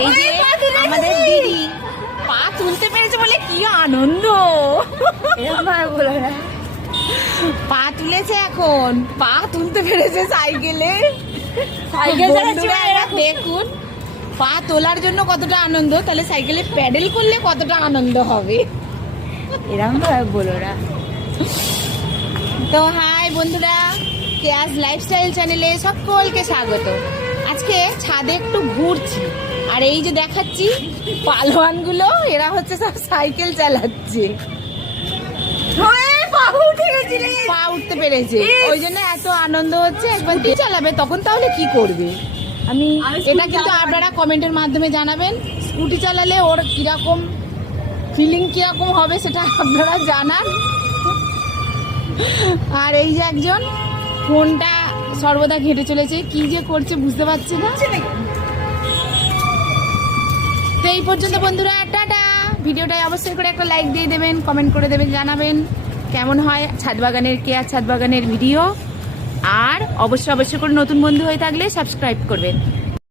এই যে আমাদের দিদি পা তুলতে পেরেছে বলে কি আনন্দ। পা তুলেছে, এখন পা তুলতে পেরেছে সাইকেলে। দেখুন পা তোলার জন্য কতটা আনন্দ, তাহলে সাইকেলে প্যাডেল করলে কতটা আনন্দ হবে। এরকম ভাবে বলো না। তো হাই বন্ধুরা, কেয়াস লাইফস্টাইল চ্যানেলে সকলকে স্বাগত। আজকে ছাদে একটু ঘুরছি, আর এই যে দেখাচ্ছি পালোয়ানগুলো, এরা হচ্ছে সব সাইকেল চালাচ্ছে। পা উঠতে পেরেছে, ওই জন্য এত আনন্দ হচ্ছে। একবার দিয়ে চালাবে তখন তাহলে কি করবে, এটা কিন্তু আপনারা কমেন্টের মাধ্যমে জানাবেন। স্কুটি চালালে ওর কিরকম ফিলিং কিরকম হবে সেটা আপনারা জানান। আর এই যে একজন ফোনটা সর্বদা ঘেটে চলেছে, কি যে করছে বুঝতে পারছি না। তো এই পর্যন্ত বন্ধুরা, টাটা। ভিডিওটায় অবশ্যই করে একটা লাইক দিয়ে দেবেন, কমেন্ট করে দেবেন, জানাবেন কেমন হয় ছাদ বাগানের কেয়ার ছাদ বাগানের ভিডিও। আর অবশ্যই করে নতুন বন্ধু হয়ে থাকলে সাবস্ক্রাইব করবেন।